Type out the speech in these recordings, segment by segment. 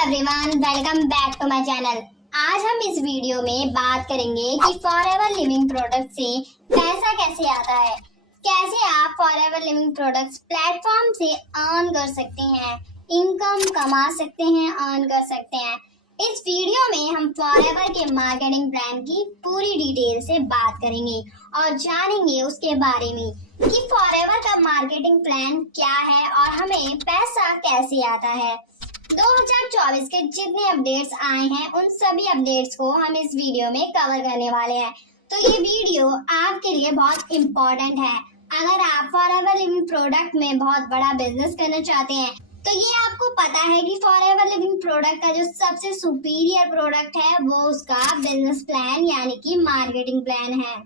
Everyone, welcome back to my channel. आज हम इस वीडियो में बात करेंगे कि फॉरएवर लिविंग प्रोडक्ट से पैसा कैसे आता है, कैसे आप फॉरएवर लिविंग प्रोडक्ट्स प्लेटफॉर्म से अर्न कर सकते हैं, इनकम कमा सकते हैं, अर्न कर सकते हैं। इस वीडियो में हम फॉरएवर के मार्केटिंग प्लान की पूरी डिटेल से बात करेंगे और जानेंगे उसके बारे में कि फॉरएवर का मार्केटिंग प्लान क्या है और हमें पैसा कैसे आता है। 2024 के जितने अपडेट्स आए हैं उन सभी अपडेट्स को हम इस वीडियो में कवर करने वाले हैं। तो ये वीडियो आपके लिए बहुत इम्पोर्टेंट है। अगर आप फॉरएवर लिविंग प्रोडक्ट में बहुत बड़ा बिजनेस करना चाहते हैं तो ये आपको पता है कि फॉरएवर लिविंग प्रोडक्ट का जो सबसे सुपीरियर प्रोडक्ट है वो उसका बिजनेस प्लान यानी कि मार्केटिंग प्लान है।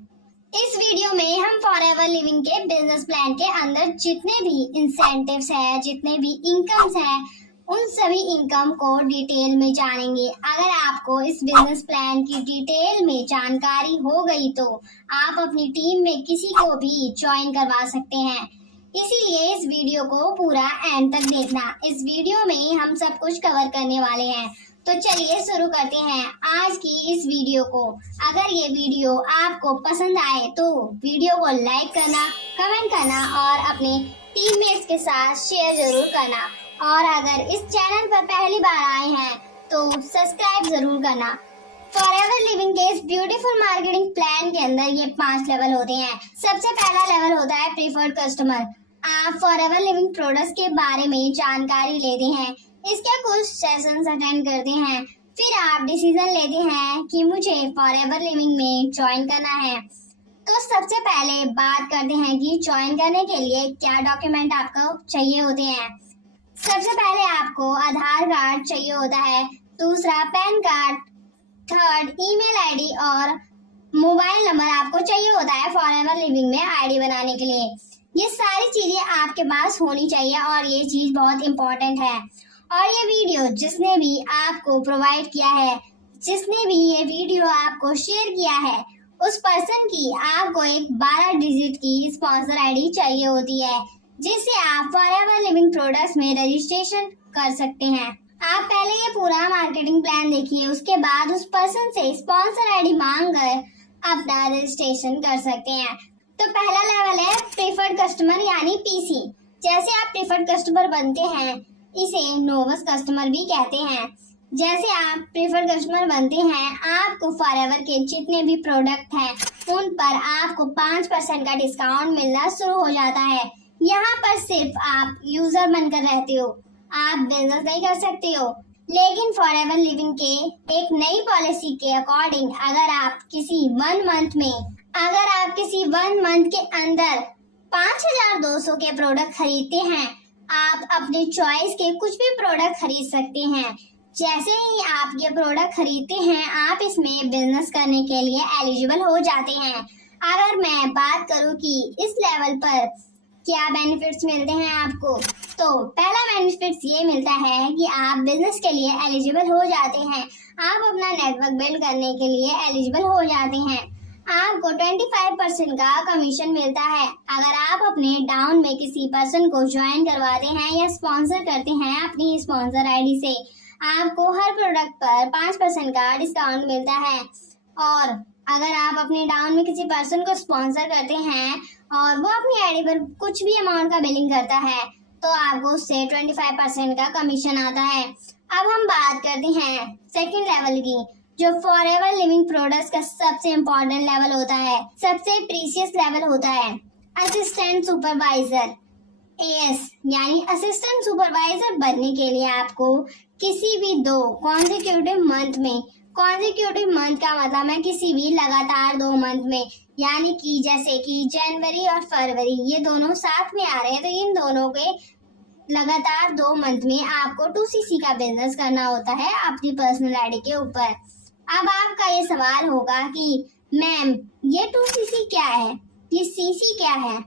इस वीडियो में हम फॉरएवर लिविंग के बिजनेस प्लान के अंदर जितने भी इंसेंटिव्स है, जितने भी इनकम्स है, उन सभी इनकम को डिटेल में जानेंगे। अगर आपको इस बिजनेस प्लान की डिटेल में जानकारी हो गई तो आप अपनी टीम में किसी को भी ज्वाइन करवा सकते हैं। इसीलिए इस वीडियो को पूरा एंड तक देखना। इस वीडियो में हम सब कुछ कवर करने वाले हैं। तो चलिए शुरू करते हैं आज की इस वीडियो को। अगर ये वीडियो आपको पसंद आए तो वीडियो को लाइक करना, कमेंट करना और अपने टीममेट्स के साथ शेयर जरूर करना। और अगर इस चैनल पर पहली बार आए हैं तो सब्सक्राइब जरूर करना। फॉरएवर लिविंग के इस ब्यूटीफुल मार्केटिंग प्लान के अंदर ये 5 लेवल होते हैं। सबसे पहला लेवल होता है प्रीफर्ड कस्टमर। आप फॉरएवर लिविंग प्रोडक्ट्स के बारे में जानकारी लेते हैं, इसके कुछ सेशंस अटेंड करते हैं, फिर आप डिसीजन लेते हैं कि मुझे फॉरएवर लिविंग में ज्वाइन करना है। तो सबसे पहले बात करते हैं कि ज्वाइन करने के लिए क्या डॉक्यूमेंट आपको चाहिए होते हैं। सबसे पहले आपको आधार कार्ड चाहिए होता है, दूसरा pan card, third email ID और मोबाइल नंबर आपको चाहिए होता है फॉरएवर लिविंग में आईडी बनाने के लिए। ये सारी चीजें आपके पास होनी चाहिए और ये चीज बहुत इम्पोर्टेंट है। और ये वीडियो जिसने भी आपको प्रोवाइड किया है, जिसने भी ये वीडियो आपको शेयर किया है, उस पर्सन की आपको एक 12 डिजिट की स्पॉन्सर आईडी चाहिए होती है जिससे आप फॉरएवर लिविंग प्रोडक्ट्स में रजिस्ट्रेशन कर सकते हैं। आप पहले ये पूरा मार्केटिंग प्लान देखिए, उसके बाद उस पर्सन से स्पॉन्सर आईडी मांग कर अपना रजिस्ट्रेशन कर सकते हैं। तो पहला लेवल है प्रीफर्ड कस्टमर यानी पीसी। जैसे आप प्रीफर्ड कस्टमर बनते हैं, इसे नोवस कस्टमर भी कहते हैं। जैसे आप प्रीफर्ड कस्टमर बनते हैं, आपको फॉरएवर के जितने भी प्रोडक्ट हैं उन पर आपको 5% का डिस्काउंट मिलना शुरू हो जाता है। यहाँ पर सिर्फ आप यूजर बनकर रहते हो, आप बिजनेस नहीं कर सकते हो। लेकिन फॉरएवर लिविंग के एक नई पॉलिसी के अकॉर्डिंग अगर आप किसी 1 मंथ के अंदर 5200 के प्रोडक्ट खरीदते हैं, आप अपने चॉइस के कुछ भी प्रोडक्ट खरीद सकते हैं। जैसे ही आप ये प्रोडक्ट खरीदते हैं, आप इसमें बिजनेस करने के लिए एलिजिबल हो जाते हैं। अगर मैं बात करूँ कि इस लेवल पर क्या बेनिफिट्स मिलते हैं आपको, तो पहला बेनिफिट्स ये मिलता है कि आप बिजनेस के लिए एलिजिबल हो जाते हैं। आप अपना नेटवर्क बिल्ड करने के लिए एलिजिबल हो जाते हैं। आपको 25% का कमीशन मिलता है अगर आप अपने डाउन में किसी पर्सन को ज्वाइन करवाते हैं या स्पॉन्सर करते हैं अपनी स्पॉन्सर आईडी से। आपको हर प्रोडक्ट पर 5% का डिस्काउंट मिलता है। और अगर आप अपने डाउन में किसी पर्सन को स्पॉन्सर करते हैं और वो अपनी आईडी पर कुछ भी अमाउंट का बिलिंग करता है तो आपको उससे 25% का कमीशन आता है। अब हम बात करते हैं सेकंड लेवल की, जो फॉरएवर लिविंग प्रोडक्ट्स का सबसे इम्पोर्टेंट लेवल होता है, सबसे प्रीशियस लेवल होता है असिस्टेंट सुपरवाइजर एएस। यानी असिस्टेंट सुपरवाइजर बनने के लिए आपको किसी भी 2 कॉन्जिक्यूटिव मंथ में, कॉन्जिक्यूटिव मंथ का मतलब है किसी भी लगातार 2 मंथ में, यानी कि जैसे कि जनवरी और फरवरी ये दोनों साथ में आ रहे हैं, तो इन दोनों के लगातार 2 मंथ में आपको 2cc का बिजनेस करना होता है अपनी पर्सनल आईडी के ऊपर। अब आपका ये सवाल होगा कि मैम ये 2cc क्या है, ये cc क्या है?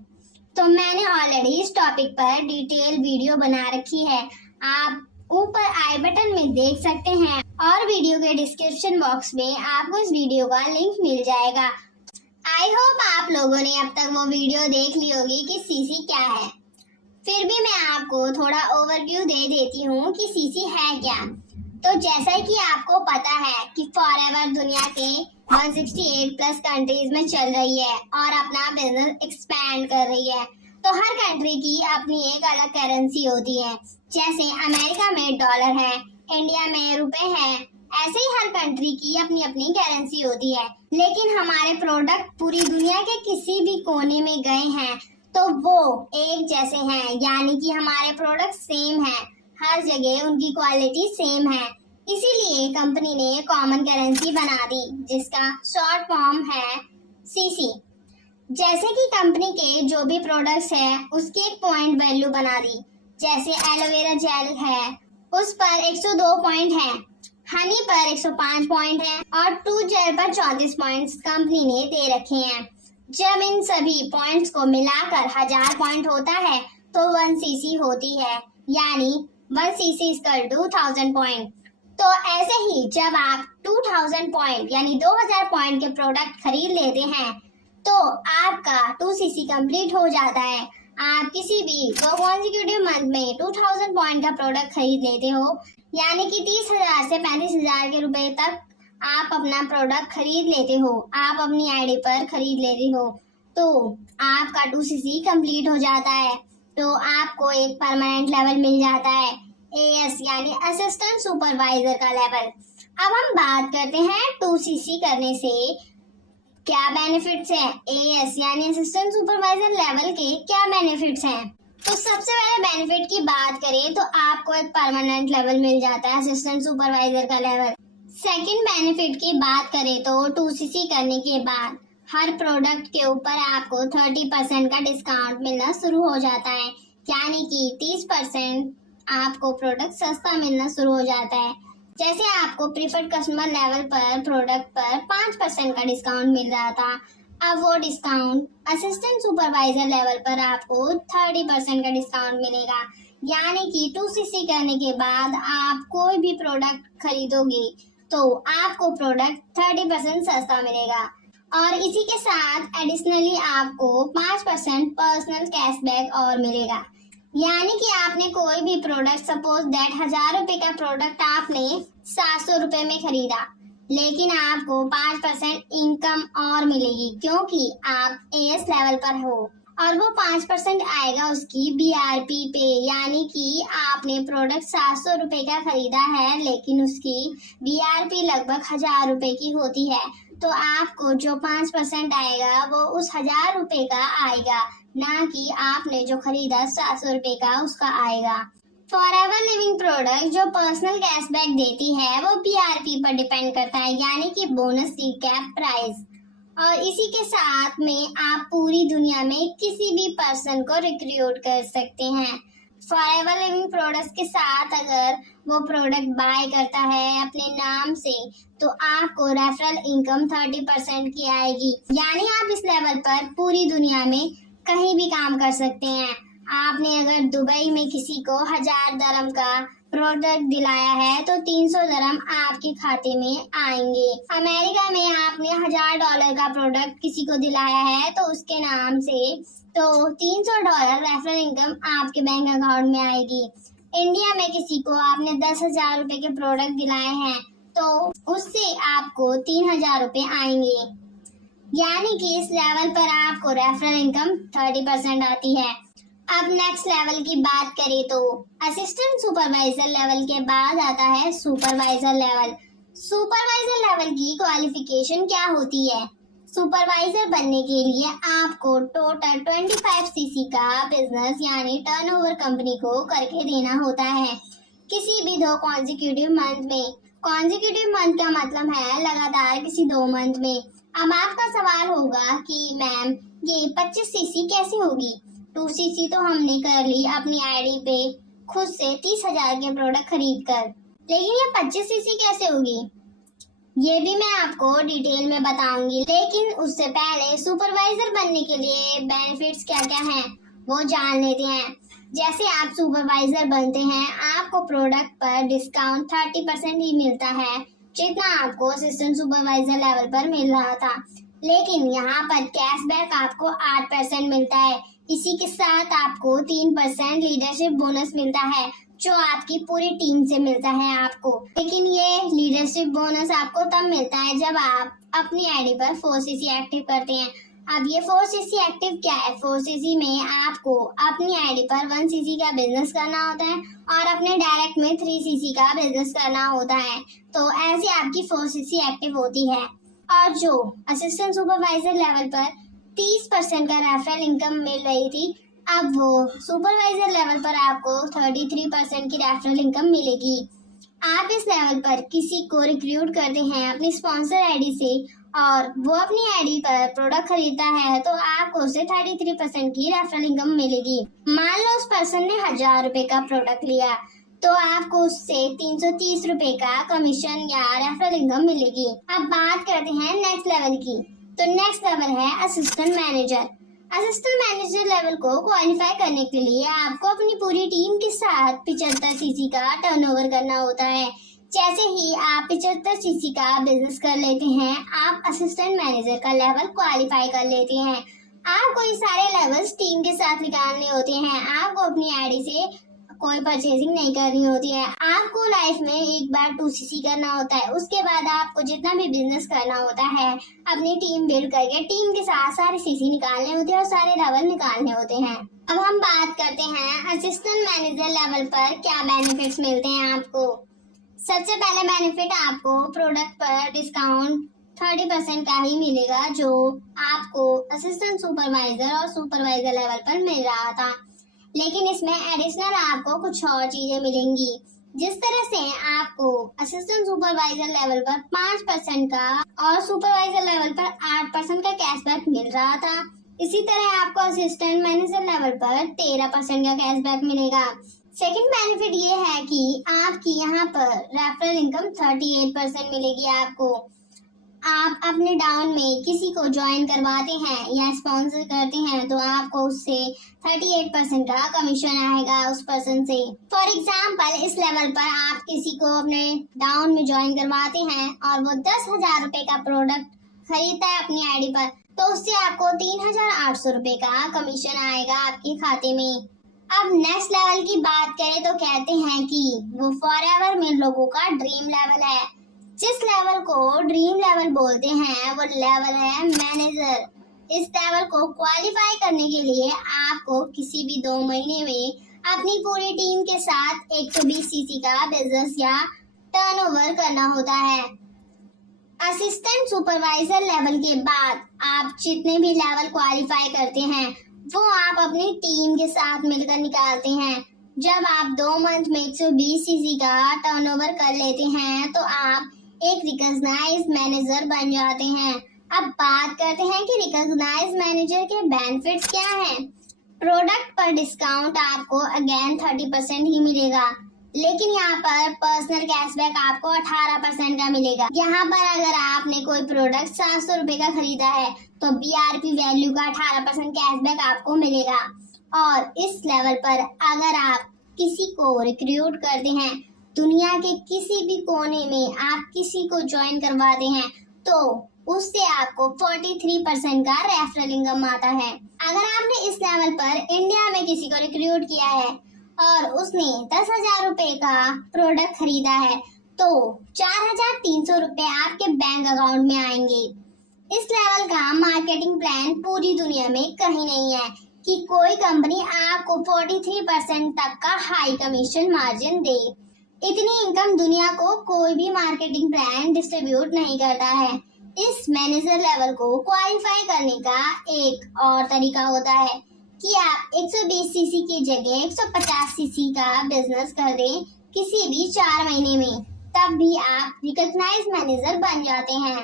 तो मैंने ऑलरेडी इस टॉपिक पर डिटेल वीडियो बना रखी है, आप ऊपर आई बटन में देख सकते हैं और वीडियो के डिस्क्रिप्शन बॉक्स में आपको इस वीडियो का लिंक मिल जाएगा। आई होप आप लोगों ने अब तक वो वीडियो देख ली होगी कि सीसी क्या है। फिर भी मैं आपको थोड़ा ओवरव्यू दे देती हूँ कि सीसी है क्या। तो जैसा कि आपको पता है कि फॉरएवर दुनिया के 168 प्लस कंट्रीज में चल रही है और अपना बिजनेस एक्सपैंड कर रही है। तो हर कंट्री की अपनी एक अलग करेंसी होती है। जैसे अमेरिका में डॉलर है, इंडिया में रुपए है, ऐसे ही हर कंट्री की अपनी अपनी करेंसी होती है। लेकिन हमारे प्रोडक्ट पूरी दुनिया के किसी भी कोने में गए हैं तो वो एक जैसे हैं, यानी कि हमारे प्रोडक्ट सेम हैं, हर जगह उनकी क्वालिटी सेम है। इसीलिए कंपनी ने कॉमन करेंसी बना दी जिसका शॉर्ट फॉर्म है सीसी। जैसे कि कंपनी के जो भी प्रोडक्ट्स हैं उसकी एक पॉइंट वैल्यू बना दी। जैसे एलोवेरा जेल है उस पर 102 पॉइंट है, हनी पर 105 पॉइंट है और टूथ जेल पर 34 पॉइंट्स कंपनी ने दे रखे हैं। जब इन सभी पॉइंट्स को मिलाकर 1000 पॉइंट होता है तो 1 सीसी होती है, यानी 1 सीसी इक्वल टू 1000 पॉइंट। तो ऐसे ही जब आप 2000 पॉइंट यानी 2000 पॉइंट के प्रोडक्ट खरीद लेते हैं तो आपका 2 सीसी कंप्लीट हो जाता है। आप किसी भी 2 कॉन्जिक्यूटिव मंथ में 2000 पॉइंट का प्रोडक्ट खरीद लेते हो, यानी कि 30,000 से 35,000 के रुपए तक आप अपना प्रोडक्ट खरीद लेते हो, आप अपनी आईडी पर खरीद लेते हो, तो आपका 2 सीसी कंप्लीट हो जाता है। तो आपको एक परमानेंट लेवल मिल जाता है, एएस यानी असिस्टेंट सुपरवाइजर का लेवल। अब हम बात करते हैं 2 सीसी करने से क्या बेनिफिट्स हैं, एएस यानी असिस्टेंट सुपरवाइजर लेवल के क्या बेनिफिट्स हैं। तो सबसे पहले बेनिफिट की बात करें तो आपको एक परमानेंट लेवल मिल जाता है, असिस्टेंट सुपरवाइजर का लेवल। सेकंड बेनिफिट की बात करें तो 2 सीसी करने के बाद हर प्रोडक्ट के ऊपर आपको 30% का डिस्काउंट मिलना शुरू हो जाता है, यानी कि 30% आपको प्रोडक्ट सस्ता मिलना शुरू हो जाता है। जैसे आपको प्रीफर्ड कस्टमर लेवल पर प्रोडक्ट पर 5% का डिस्काउंट मिल रहा था, अब वो डिस्काउंट असिस्टेंट सुपरवाइजर लेवल पर आपको 30% का डिस्काउंट मिलेगा, यानी कि 2 सीसी करने के बाद आप कोई भी प्रोडक्ट खरीदोगे तो आपको प्रोडक्ट 30% सस्ता मिलेगा। और इसी के साथ एडिशनली आपको 5% पर्सनल कैशबैक और मिलेगा, यानी कि आपने कोई भी प्रोडक्ट सपोज दैट 1000 रुपए का प्रोडक्ट आपने 700 रुपए में खरीदा, लेकिन आपको 5% इनकम और मिलेगी क्योंकि आप एएस लेवल पर हो और वो 5% आएगा उसकी बीआरपी पे, यानी कि आपने प्रोडक्ट 700 रुपए का खरीदा है लेकिन उसकी बीआरपी लगभग 1000 रुपए की होती है, तो आपको जो 5% आएगा वो उस 1000 रुपए का आएगा, ना कि आपने जो खरीदा 700 रुपए का उसका आएगा। फॉरएवर लिविंग प्रोडक्ट जो पर्सनल कैशबैक देती है वो बीआरपी पर डिपेंड करता है, यानी कि बोनस रिकैप प्राइस। और इसी के साथ में आप पूरी दुनिया में किसी भी पर्सन को रिक्रूट कर सकते हैं। फॉरएवर लिविंग प्रोडक्ट्स के साथ अगर वो प्रोडक्ट बाय करता है अपने नाम से तो आपको रेफरल इनकम 30% की आएगी, यानी आप इस लेवल पर पूरी दुनिया में कहीं भी काम कर सकते हैं। आपने अगर दुबई में किसी को 1000 दरम का प्रोडक्ट दिलाया है तो 300 दरम आपके खाते में आएंगे। अमेरिका में आपने $1000 का प्रोडक्ट किसी को दिलाया है तो उसके नाम से तो $300 रेफरल इनकम आपके बैंक अकाउंट में आएगी। इंडिया में किसी को आपने 10,000 रुपए के प्रोडक्ट दिलाए हैं तो उससे आपको 3,000 रुपए आएंगे, यानी कि इस लेवल पर आपको रेफरल इनकम 30% आती है। अब नेक्स्ट लेवल की बात करें तो असिस्टेंट सुपरवाइजर लेवल के बाद आता है सुपरवाइजर लेवल। सुपरवाइजर लेवल की क्वालिफिकेशन क्या होती है? सुपरवाइजर बनने के लिए आपको टोटल 25 सीसी का बिजनेस यानी टर्नओवर कंपनी को करके देना होता है किसी भी 2 कॉन्जिक्यूटिव मंथ में। कॉन्जिक्यूटिव मंथ का मतलब है लगातार किसी 2 मंथ में। अब आपका सवाल होगा कि मैम ये 25 सीसी कैसे होगी? 2 सीसी तो हमने कर ली अपनी आईडी पे खुद से 30,000 के प्रोडक्ट खरीद कर, लेकिन ये 25 सीसी कैसे होगी ये भी मैं आपको डिटेल में बताऊंगी। लेकिन उससे पहले सुपरवाइजर बनने के लिए बेनिफिट्स क्या क्या हैं वो जान लेते हैं। जैसे आप सुपरवाइजर बनते हैं आपको प्रोडक्ट पर डिस्काउंट 30% ही मिलता है जितना आपको असिस्टेंट सुपरवाइजर लेवल पर मिल रहा था, लेकिन यहाँ पर कैशबैक आपको 8% मिलता है। इसी के साथ आपको 3% लीडरशिप बोनस मिलता है। जो आपकी पूरी टीम से मिलता है आपको। लेकिन ये लीडरशिप बोनस आपको तब मिलता है जब आप अपनी आईडी पर 4cc एक्टिव करते हैं। अब ये 4cc एक्टिव क्या है? 4cc में आपको अपनी आईडी पर 1cc का बिजनेस करना होता है और अपने डायरेक्ट में 3cc का बिजनेस करना होता है। तो ऐसे आपकी 4cc एक्टिव होती है। और जो असिस्टेंट सुपरवाइजर लेवल पर 30% का रेफरल इनकम मिल रही थी, अब वो सुपरवाइजर लेवल पर आपको 33% की रेफरल इनकम मिलेगी। आप इस लेवल पर किसी को रिक्रूट करते हैं अपनी स्पॉन्सर आईडी से और वो अपनी आईडी पर प्रोडक्ट खरीदता है तो आपको उसे 33% की रेफरल इनकम मिलेगी। मान लो उस पर्सन ने 1000 रुपए का प्रोडक्ट लिया तो आपको उससे 330 रुपए का कमीशन या रेफरल इनकम मिलेगी। अब बात करते हैं नेक्स्ट लेवल की। तो नेक्स्ट लेवल है assistant manager. Assistant manager level को क्वालिफाई करने के लिए आपको अपनी पूरी टीम के साथ 75cc का टर्नओवर करना होता है। जैसे ही आप 75cc का बिजनेस कर लेते हैं, आप असिस्टेंट मैनेजर का लेवल क्वालिफाई कर लेते हैं। आपको ये सारे लेवल्स टीम के साथ निकालने होते हैं। आपको अपनी आईडी से कोई परचेजिंग नहीं करनी होती है। आपको लाइफ में एक बार 2cc करना होता है, उसके बाद आपको जितना भी बिजनेस करना होता है अपनी टीम बिल्ड करके टीम के साथ सारे cc निकालने होते हैं और सारे लेवल निकालने होते हैं। अब हम बात करते हैं असिस्टेंट मैनेजर लेवल पर क्या बेनिफिट्स मिलते हैं आपको। सबसे पहले बेनिफिट आपको प्रोडक्ट पर डिस्काउंट 30% का ही मिलेगा जो आपको असिस्टेंट सुपरवाइजर और सुपरवाइजर लेवल पर मिल रहा था। लेकिन इसमें एडिशनल आपको कुछ और चीजें मिलेंगी। जिस तरह से आपको असिस्टेंट सुपरवाइजर लेवल पर 5% का और सुपरवाइजर लेवल पर 8% का कैशबैक मिल रहा था, इसी तरह आपको असिस्टेंट मैनेजर लेवल पर 13% का कैशबैक मिलेगा। सेकंड बेनिफिट ये है कि आपकी यहाँ पर रेफरल इनकम 38% मिलेगी आपको। आप अपने डाउन में किसी को ज्वाइन करवाते हैं या स्पॉन्सर करते हैं तो आपको उससे 38% का कमीशन आएगा उस पर्सन से। फॉर एग्जाम्पल इस लेवल पर आप किसी को अपने डाउन में ज्वाइन करवाते हैं और वो 10,000 रुपए का प्रोडक्ट खरीदता है अपनी आईडी पर तो उससे आपको 3,800 रुपए का कमीशन आएगा आपके खाते में। अब नेक्स्ट लेवल की बात करें तो कहते हैं कि वो फॉरएवर में लोगों का ड्रीम लेवल है। जिस लेवल को ड्रीम लेवल बोलते हैं वो लेवल है मैनेजर। इस लेवल को क्वालिफाई करने के लिए आपको किसी भी 2 महीने में अपनी पूरी टीम के साथ 120cc का बिजनेस या टर्नओवर करना होता है। असिस्टेंट सुपरवाइजर लेवल के बाद आप जितने भी लेवल क्वालिफाई करते हैं वो आप अपनी टीम के साथ मिलकर निकालते हैं। जब आप 2 मंथ में 120cc का टर्नओवर कर लेते हैं तो आप एक रिकॉग्नाइज मैनेजर बन जाते हैं। अब बात करते हैं कि रिकॉग्नाइज मैनेजर के बेनिफिट्स क्या हैं। प्रोडक्ट पर डिस्काउंट आपको अगेन 30% ही मिलेगा, लेकिन यहाँ पर पर्सनल कैशबैक आपको 18% का मिलेगा। यहाँ पर अगर आपने कोई प्रोडक्ट 700 रुपए का खरीदा है तो BRP वैल्यू का 18% कैशबैक आपको मिलेगा। और इस लेवल पर अगर आप किसी को रिक्रूट करते हैं, दुनिया के किसी भी कोने में आप किसी को ज्वाइन करवाते हैं तो उससे आपको 43% का रेफरल इनकम आता है। अगर आपने इस लेवल पर इंडिया में किसी को रिक्रूट किया है और उसने 10,000 रुपए का प्रोडक्ट खरीदा है तो 4,300 रुपए आपके बैंक अकाउंट में आएंगे। इस लेवल का मार्केटिंग प्लान पूरी दुनिया में कहीं नहीं है कि कोई कंपनी आपको 43% तक का हाई कमीशन मार्जिन दे। इतनी इनकम दुनिया को कोई भी मार्केटिंग प्लान डिस्ट्रीब्यूट नहीं करता है। इस मैनेजर लेवल को क्वालिफाई करने का एक और तरीका होता है कि आप 120cc की जगह 150cc का बिजनेस कर दें किसी भी 4 महीने में, तब भी आप रिकॉग्नाइज मैनेजर बन जाते हैं।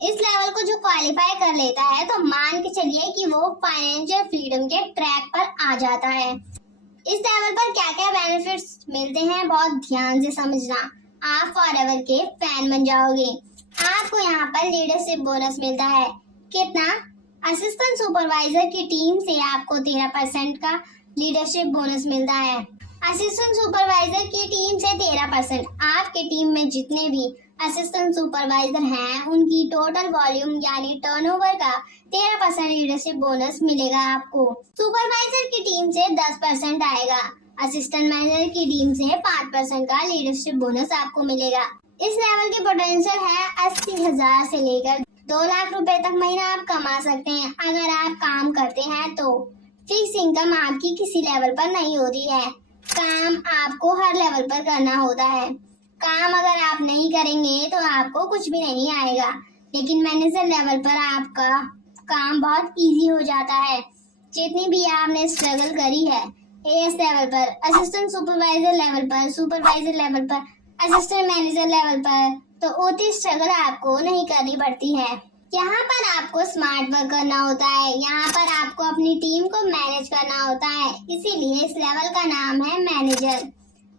इस लेवल को जो क्वालिफाई कर लेता है तो मान के चलिए कि वो फाइनेंशियल फ्रीडम के ट्रैक पर आ जाता है। इस लेवल पर क्या क्या बेनिफिट्स मिलते हैं बहुत ध्यान से समझना, आप फॉरएवर के फैन बन जाओगे। आपको यहाँ पर लीडरशिप बोनस मिलता है। कितना? असिस्टेंट सुपरवाइजर की टीम से आपको 13% का लीडरशिप बोनस मिलता है। असिस्टेंट सुपरवाइजर की टीम से 13%। आपके टीम में जितने भी असिस्टेंट सुपरवाइजर हैं उनकी टोटल वॉल्यूम यानी टर्नओवर का 13% लीडरशिप बोनस मिलेगा आपको। सुपरवाइजर की टीम से 10% आएगा। असिस्टेंट मैनेजर की टीम से 5% का लीडरशिप बोनस आपको मिलेगा। इस लेवल की पोटेंशियल है 80,000 से लेकर 2 लाख रुपए तक महीना आप कमा सकते हैं अगर आप काम करते हैं तो। फिक्स इनकम आपकी किसी लेवल पर नहीं होती है, काम आपको हर लेवल पर करना होता है। काम अगर आप नहीं करेंगे तो आपको कुछ भी नहीं आएगा, लेकिन मैनेजर लेवल पर आपका काम बहुत इजी हो जाता है। जितनी भी आपने स्ट्रगल करी है एएस लेवल पर, असिस्टेंट सुपरवाइजर लेवल पर, सुपरवाइजर लेवल पर, असिस्टेंट मैनेजर लेवल पर, तो उतनी स्ट्रगल आपको नहीं करनी पड़ती है। यहाँ पर आपको स्मार्ट वर्क करना होता है, यहाँ पर आपको अपनी टीम को मैनेज करना होता है, इसीलिए इस लेवल का नाम है मैनेजर।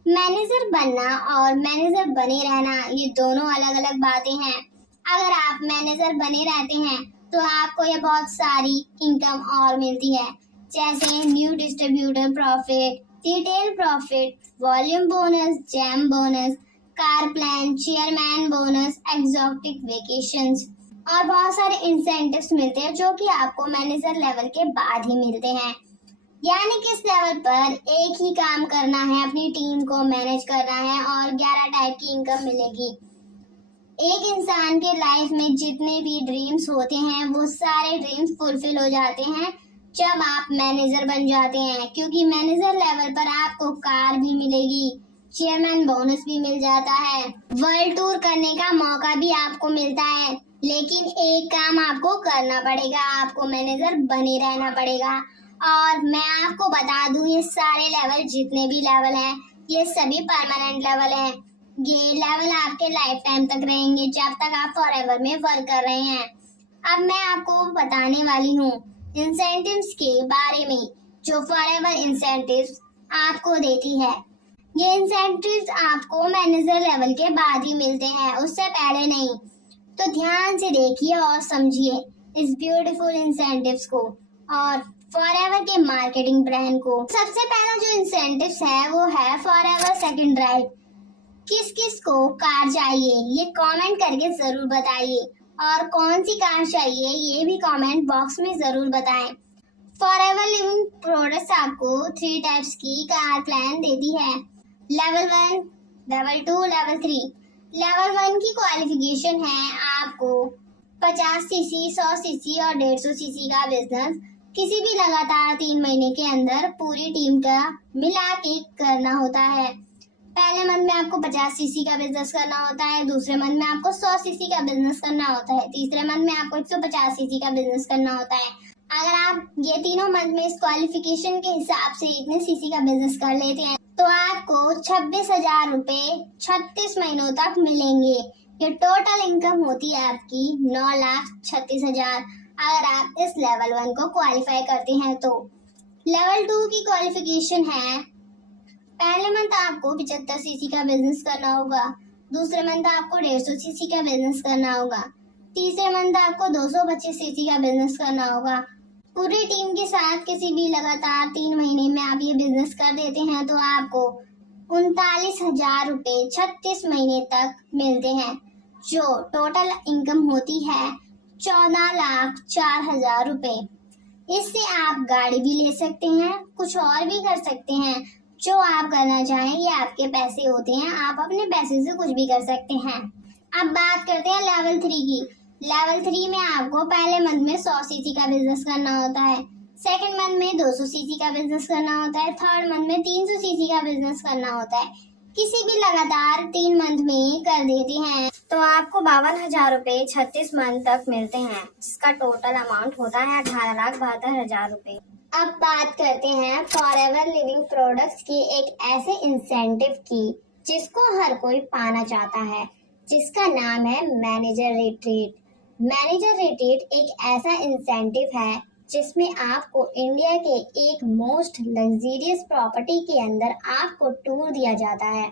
मैनेजर बनना और मैनेजर बने रहना ये दोनों अलग अलग बातें हैं। अगर आप मैनेजर बने रहते हैं तो आपको ये बहुत सारी इनकम और मिलती है, जैसे new distributor profit, retail profit, volume bonus, jam bonus, car plan, chairman bonus, exotic vacations और बहुत सारे इंसेंटिव्स मिलते हैं जो कि आपको मैनेजर लेवल के बाद ही मिलते हैं। यानी कि इस लेवल पर एक ही काम करना है, अपनी टीम को मैनेज करना है और 11 टाइप की इनकम मिलेगी। एक इंसान के लाइफ में जितने भी ड्रीम्स होते हैं वो सारे ड्रीम्स फुलफिल हो जाते हैं जब आप मैनेजर बन जाते हैं, क्योंकि मैनेजर लेवल पर आपको कार भी मिलेगी, चेयरमैन बोनस भी मिल जाता है, वर्ल्ड टूर करने का मौका भी आपको मिलता है। लेकिन एक काम आपको करना पड़ेगा, आपको मैनेजर बने रहना पड़ेगा। और मैं आपको बता दूं ये सारे लेवल जितने भी लेवल हैं ये सभी परमानेंट लेवल हैं। ये लेवल आपके लाइफ टाइम तक रहेंगे जब तक आप फॉरएवर में वर्क कर रहे हैं। अब मैं आपको बताने वाली हूँ इंसेंटिव्स के बारे में जो फॉरएवर इंसेंटिव्स आपको देती है। ये इंसेंटिव्स आपको मैनेजर लेवल के बाद ही मिलते हैं, उससे पहले नहीं। तो ध्यान से देखिए और समझिए इस ब्यूटीफुल इंसेंटिव्स को और फॉरएवर के मार्केटिंग प्लान को। सबसे पहला जो इंसेंटिव्स है वो है फॉरएवर सेकंड ड्राइव। किस किस को कार चाहिए ये कमेंट करके जरूर बताइए, और कौन सी कार चाहिए ये भी कमेंट बॉक्स में जरूर बताएं। फॉरएवर लिविंग प्रोडक्ट्स आपको 3 टाइप्स की कार प्लान देती है, लेवल 1, लेवल 2, लेवल 3। लेवल 1 की क्वालिफिकेशन है आपको 50 सीसी, 100 सीसी और 150 सीसी का बिजनेस किसी भी लगातार 3 महीने के अंदर पूरी टीम का मिला के करना होता है। पहले मंथ में आपको 50 सीसी का बिजनेस करना होता है, दूसरे मंथ में आपको 100 सीसी का बिजनेस करना होता है, तीसरे मंथ में आपको 150 सीसी का बिजनेस करना होता है। अगर आप ये तीनों मंथ में इस क्वालिफिकेशन के हिसाब से इतने सीसी का बिजनेस कर लेते हैं तो आपको 26,000 रुपए 36 महीनों तक मिलेंगे। ये टोटल इनकम होती है आपकी 9,36,000 अगर आप इस लेवल 1 को क्वालिफाई करते हैं तो। लेवल 2 की क्वालिफिकेशन है पहले मंथ आपको 75 सीसी का बिजनेस करना होगा, दूसरे मंथ आपको 150 सीसी का बिजनेस करना होगा, तीसरे मंथ आपको 225 सीसी का बिजनेस करना होगा। पूरी टीम के साथ किसी भी लगातार 3 महीने में आप ये बिजनेस कर देते हैं तो आपको 39,000 रुपए 36 महीने तक मिलते हैं, जो टोटल इनकम होती है 14,04,000 रुपए। इससे आप गाड़ी भी ले सकते हैं, कुछ और भी कर सकते हैं, जो आप करना चाहें ये आपके पैसे होते हैं, आप अपने पैसे से कुछ भी कर सकते हैं। अब बात करते हैं लेवल 3 की। लेवल 3 में आपको पहले मंथ में 100 सीसी का बिजनेस करना होता है, सेकंड मंथ में 200 सीसी का बिजनेस करना होता है, थर्ड मंथ में 300 सीसी का बिजनेस करना होता है। किसी भी लगातार 3 मंथ में कर देते हैं तो आपको 52,000 रुपए 36 मंथ तक मिलते हैं, जिसका टोटल अमाउंट होता है 18,72,000 रुपए। अब बात करते हैं फॉरएवर लिविंग प्रोडक्ट्स की एक ऐसे इंसेंटिव की जिसको हर कोई पाना चाहता है, जिसका नाम है मैनेजर रिट्रीट। मैनेजर रिट्रीट एक ऐसा इंसेंटिव है जिसमें आपको इंडिया के एक मोस्ट लग्जरियस प्रॉपर्टी के अंदर आपको टूर दिया जाता है।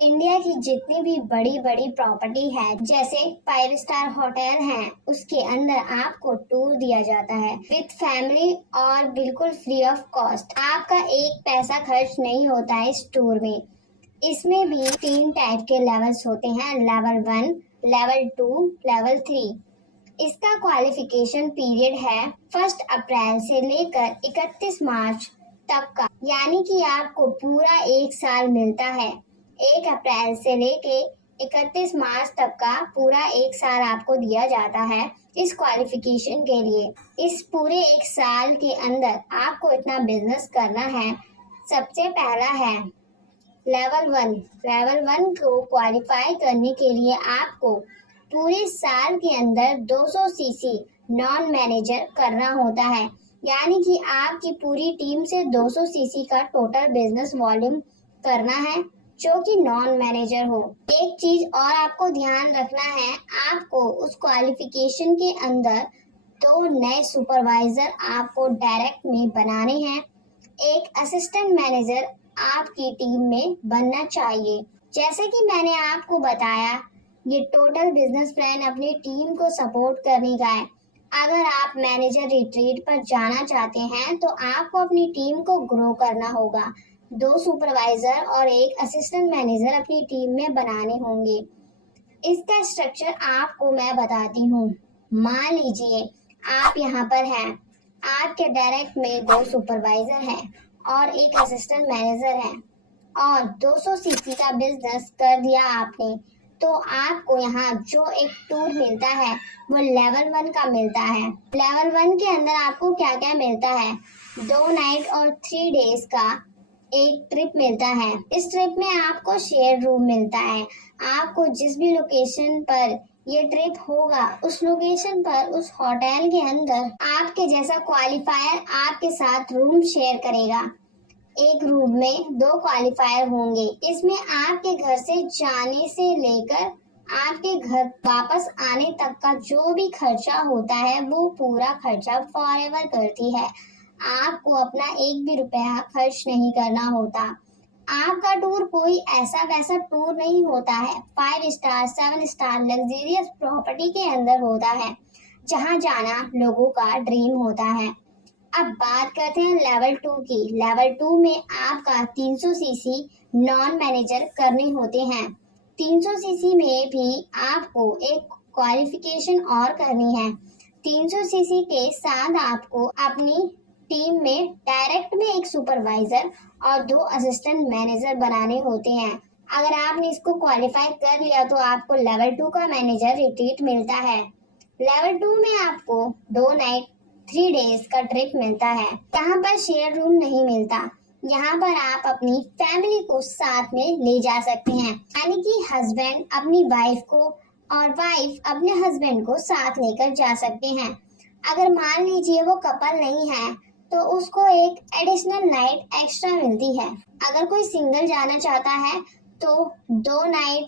इंडिया की जितनी भी बड़ी बड़ी प्रॉपर्टी है, जैसे 5 स्टार होटल हैं, उसके अंदर आपको टूर दिया जाता है विद फैमिली और बिल्कुल फ्री ऑफ कॉस्ट। आपका एक पैसा खर्च नहीं होता है इस टूर में। इसमें भी 3 टाइप के लेवल्स होते हैं, लेवल 1, लेवल 2, लेवल 3। इसका क्वालिफिकेशन पीरियड है 1 अप्रैल से लेकर 31 मार्च तक का, यानी कि आपको पूरा 1 साल मिलता है। 1 अप्रैल से लेके 31 मार्च तक का पूरा 1 साल आपको दिया जाता है इस क्वालिफिकेशन के लिए। इस पूरे 1 साल के अंदर आपको इतना बिजनेस करना है। सबसे पहला है लेवल 1। लेवल 1 को क्वालिफाई करने के लिए आपको पूरे साल के अंदर 200 सीसी नॉन मैनेजर करना होता है, यानी कि आपकी पूरी टीम से 200 सीसी का टोटल बिजनेस वॉल्यूम करना है जो कि नॉन मैनेजर हो। एक चीज और आपको ध्यान रखना है, आपको उस क्वालिफिकेशन के अंदर 2 नए सुपरवाइजर आपको डायरेक्ट में बनाने हैं। एक असिस्टेंट मैनेजर आपकी टीम में बनना चाहिए। जैसे कि मैंने आपको बताया, ये टोटल बिजनेस प्लान अपनी टीम को सपोर्ट करने का है। अगर आप मैनेजर रिट्रीट पर जाना चाहते हैं तो आपको अपनी टीम को ग्रो करना होगा। 2 सुपरवाइजर और 1 असिस्टेंट मैनेजर अपनी टीम में बनाने होंगे। इसका स्ट्रक्चर आपको मैं बताती हूँ। मान लीजिए आप यहाँ पर हैं, आपके डायरेक्ट में 2 सुपरवाइजर हैं और 1 असिस्टेंट मैनेजर है और 200 सीसी का बिजनेस कर दिया आपने, तो आपको यहाँ जो एक टूर मिलता है वो लेवल 1 का मिलता है। लेवल 1 के अंदर आपको क्या क्या मिलता है? 2 नाइट और 3 डेज का एक ट्रिप मिलता है। इस ट्रिप में आपको शेयर रूम मिलता है। आपको जिस भी लोकेशन पर ये ट्रिप होगा उस लोकेशन पर उस होटल के अंदर आपके जैसा क्वालिफायर आपके साथ रूम शेयर करेगा। एक रूम में 2 क्वालिफायर होंगे। इसमें आपके घर से जाने से लेकर आपके घर वापस आने तक का जो भी खर्चा होता है वो पूरा खर्चा फॉरएवर करती है। आपको अपना 1 भी रुपया खर्च नहीं करना होता। आपका टूर कोई ऐसा वैसा टूर नहीं होता है। 5 स्टार 7 स्टार लग्जरियस प्रॉपर्टी के अंदर होता है जहाँ जाना लोगों का ड्रीम होता है। अब बात करते हैं लेवल 2 की। लेवल 2 में आपका 300 सीसी नॉन मैनेजर करने होते हैं। 300 सीसी में भी आपको एक क्वालिफिकेशन और करनी है। 300 सीसी के साथ आपको अपनी टीम में डायरेक्ट में 1 सुपरवाइजर और 2 असिस्टेंट मैनेजर बनाने होते हैं। अगर आपने इसको क्वालिफाई कर लिया तो आपको लेवल 2 का मैनेजर रिट्रीट मिलता है। लेवल 2 में आपको 2 नाइट 3 डेज का ट्रिप मिलता है। यहाँ पर शेयर रूम नहीं मिलता। यहाँ पर आप अपनी फैमिली को साथ में ले जा सकते हैं, यानी कि हस्बैंड अपनी वाइफ को और वाइफ अपने हस्बैंड को साथ लेकर जा सकते हैं। अगर मान लीजिए वो कपल नहीं है तो उसको एक एडिशनल नाइट एक्स्ट्रा मिलती है। अगर कोई सिंगल जाना चाहता है तो 2 नाइट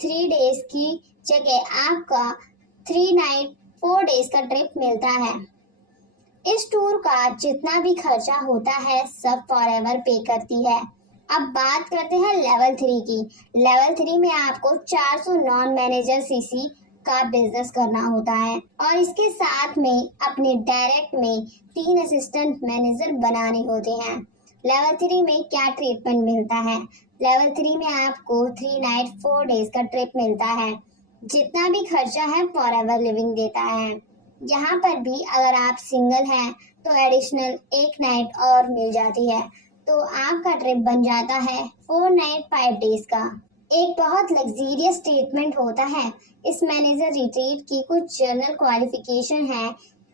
3 डेज की जगह आपका 3 नाइट 4 डेज का ट्रिप मिलता है। इस टूर का जितना भी खर्चा होता है सब फॉरएवर पे करती है। अब बात करते हैं लेवल 3 की। लेवल 3 में आपको 400 नॉन मैनेजर सीसी का बिजनेस करना होता है और इसके साथ में अपने डायरेक्ट में 3 असिस्टेंट मैनेजर बनाने होते हैं। लेवल 3 में क्या ट्रीटमेंट मिलता है? लेवल 3 में आपको 3 नाइट 4 डेज का ट्रिप मिलता है। जितना भी खर्चा है फॉरएवर लिविंग देता है। यहाँ पर भी अगर आप सिंगल हैं तो एडिशनल 1 नाइट और मिल जाती है, तो आपका ट्रिप बन जाता है 4 नाइट 5 डेज का। एक बहुत लग्जरियस ट्रीटमेंट होता है। इस मैनेजर रिट्रीट की कुछ जनरल क्वालिफिकेशन है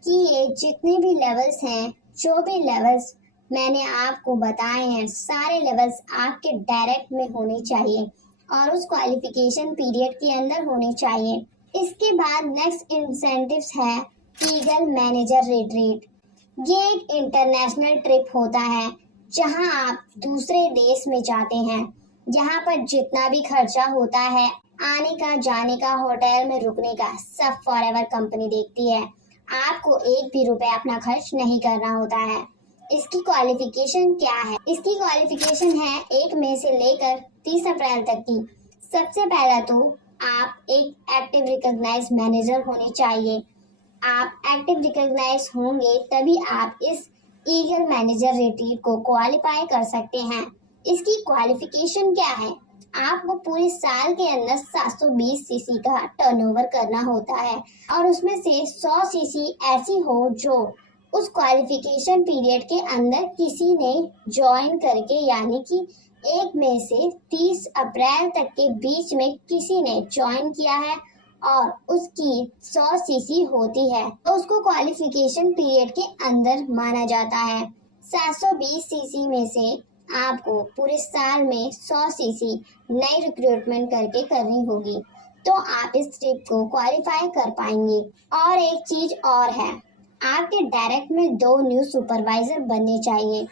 कि ये जितने भी लेवल्स हैं, जो भी लेवल्स मैंने आपको बताए हैं, सारे लेवल्स आपके डायरेक्ट में होने चाहिए और उस क्वालिफिकेशन पीरियड के अंदर होने चाहिए। इसके बाद नेक्स्ट इंसेंटिव्स है ईगल मैनेजर रिट्रीट। ये एक इंटरनेशनल ट्रिप होता है जहां आप दूसरे देश में जाते हैं। यहाँ पर जितना भी खर्चा होता है, आने का, जाने का, होटल में रुकने का, सब फॉरएवर कंपनी देखती है। आपको 1 भी रुपया अपना खर्च नहीं करना होता है। इसकी क्वालिफिकेशन क्या है? इसकी क्वालिफिकेशन है 1 मई से लेकर 30 अप्रैल तक की। सबसे पहला तो आप एक एक्टिव रिकॉग्नाइज मैनेजर होने चाहिए। आप एक्टिव रिकॉग्नाइज होंगे तभी आप इस ईगल मैनेजर रिट्रीट को क्वालिफाई कर सकते हैं। इसकी क्वालिफिकेशन क्या है? आपको पूरे साल के अंदर 720 सीसी का टर्नओवर करना होता है और उसमें से 100 सीसी ऐसी हो जो उस क्वालिफिकेशन पीरियड के अंदर किसी ने ज्वाइन करके, यानी कि 1 मई से 30 अप्रैल तक के बीच में किसी ने ज्वाइन किया है और उसकी 100 सीसी होती है तो उसको क्वालिफिकेशन पीरियड के अंदर माना जाता है। 720 सीसी में से आपको पूरे साल में 100 सीसी नई रिक्रूटमेंट करके करनी होगी तो आप इस ट्रिप को क्वालिफाई कर पाएंगे। और एक चीज और है, आपके डायरेक्ट में 2 न्यू सुपरवाइजर बनने चाहिए।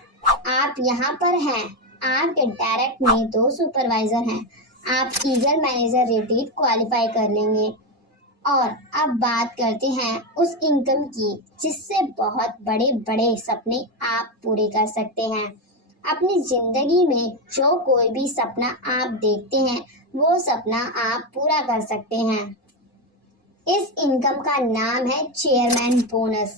आप यहाँ पर हैं, आपके डायरेक्ट में 2 सुपरवाइजर हैं, आप ईगल मैनेजर रेटेड क्वालिफाई कर लेंगे। और अब बात करते हैं उस इनकम की जिससे बहुत बड़े बड़े सपने आप पूरे कर सकते हैं। अपनी जिंदगी में जो कोई भी सपना आप देखते हैं वो सपना आप पूरा कर सकते हैं। इस इनकम का नाम है चेयरमैन बोनस।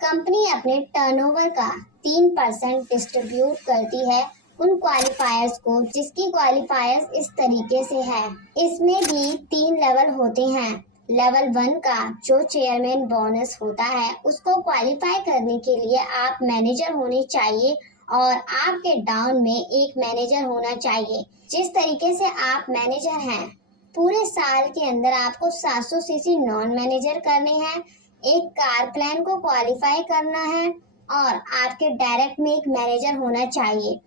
कंपनी अपने टर्नओवर का 3% डिस्ट्रीब्यूट करती है उन क्वालिफायर्स को जिसकी क्वालिफायर्स इस तरीके से है। इसमें भी 3 लेवल होते हैं। लेवल 1 का जो चेयरमैन बोनस होता है उसको क्वालिफाई करने के लिए आप मैनेजर होने चाहिए और आपके डाउन में एक मैनेजर होना चाहिए। जिस तरीके से आप मैनेजर हैं, पूरे साल के अंदर आपको 700 सीसी नॉन मैनेजर करने हैं, एक कार प्लान को क्वालिफाई करना है और आपके डायरेक्ट में एक मैनेजर होना चाहिए।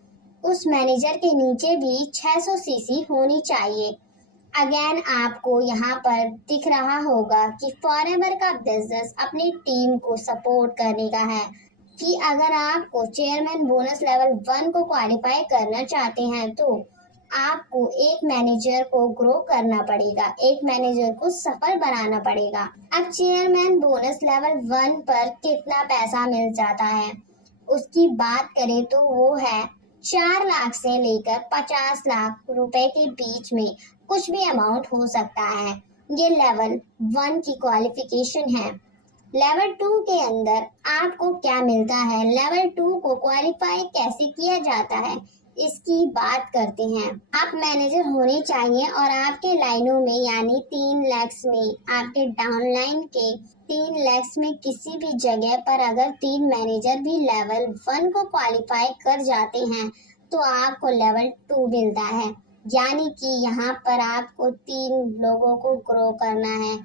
उस मैनेजर के नीचे भी 600 सीसी होनी चाहिए। अगेन आपको यहाँ पर दिख रहा होगा कि फॉरएवर का बिजनेस अपनी टीम को सपोर्ट करने का है कि अगर आपको चेयरमैन बोनस लेवल 1 को क्वालिफाई करना चाहते हैं तो आपको एक मैनेजर को ग्रो करना पड़ेगा, एक मैनेजर को सफल बनाना पड़ेगा। अब चेयरमैन बोनस लेवल 1 पर कितना पैसा मिल जाता है उसकी बात करें तो वो है 4 लाख से लेकर 50 लाख रुपए के बीच में कुछ भी अमाउंट हो सकता है। ये लेवल 1 की क्वालिफिकेशन है। लेवल 2 के अंदर आपको क्या मिलता है, लेवल 2 को क्वालिफाई कैसे किया जाता है इसकी बात करते हैं। आप मैनेजर होने चाहिए और आपके लाइनों में यानी 3 लैक्स में, आपके डाउन लाइन के 3 लैक्स में किसी भी जगह पर अगर 3 मैनेजर भी लेवल 1 को क्वालिफाई कर जाते हैं तो आपको लेवल 2 मिलता है। यानी कि यहाँ पर आपको 3 लोगों को ग्रो करना है।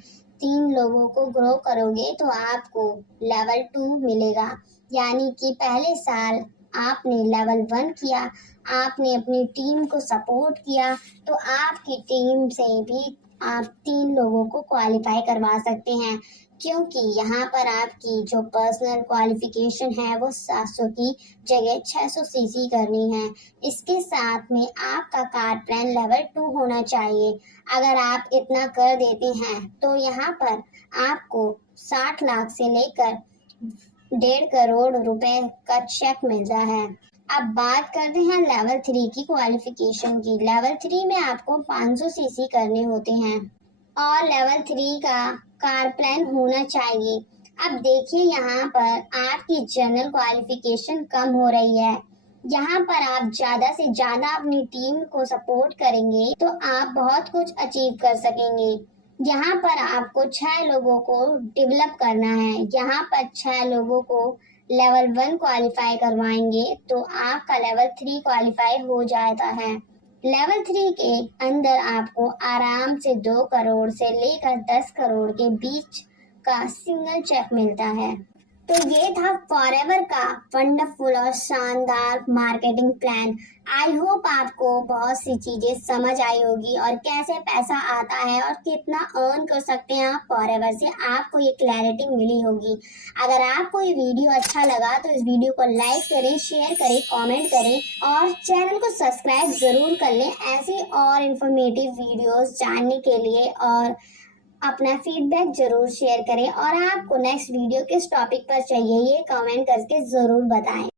3 लोगों को ग्रो करोगे तो आपको लेवल 2 मिलेगा। यानी कि पहले साल आपने लेवल 1 किया, आपने अपनी टीम को सपोर्ट किया तो आपकी टीम से भी आप 3 लोगों को क्वालिफाई करवा सकते हैं क्योंकि यहाँ पर आपकी जो पर्सनल क्वालिफिकेशन है वो 700 की जगह 600 सीसी करनी है। इसके साथ में आपका कार प्लान लेवल 2 होना चाहिए। अगर आप इतना कर देते हैं तो यहाँ पर आपको 60 लाख से लेकर 1.5 करोड़ रुपए का चेक मिलता है। अब बात करते हैं लेवल 3 की क्वालिफिकेशन की। लेवल 3 में आपको 500 सीसी करने होते हैं और लेवल 3 का कार प्लान होना चाहिए। अब देखिए यहाँ पर आपकी जनरल क्वालिफिकेशन कम हो रही है। यहाँ पर आप ज्यादा से ज्यादा अपनी टीम को सपोर्ट करेंगे तो आप बहुत कुछ अचीव कर सकेंगे। यहाँ पर आपको 6 लोगों को डेवलप करना है। यहाँ पर 6 लोगों को लेवल 1 क्वालिफाई करवाएंगे तो आपका लेवल 3 क्वालिफाई हो जाता है। लेवल 3 के अंदर आपको आराम से 2 करोड़ से लेकर 10 करोड़ के बीच का सिंगल चेक मिलता है। तो ये था फॉरएवर का वंडरफुल और शानदार मार्केटिंग प्लान। आई होप आपको बहुत सी चीजें समझ आई होगी और कैसे पैसा आता है और कितना अर्न कर सकते हैं आप फॉरएवर से, आपको ये क्लैरिटी मिली होगी। अगर आपको ये वीडियो अच्छा लगा तो इस वीडियो को लाइक करें, शेयर करें, कमेंट करें और चैनल को सब्सक्राइब जरूर कर लें ऐसी और इन्फॉर्मेटिव वीडियोस जानने के लिए। और अपना फीडबैक जरूर शेयर करें और आपको नेक्स्ट वीडियो किस टॉपिक पर चाहिए ये कमेंट करके जरूर बताएं।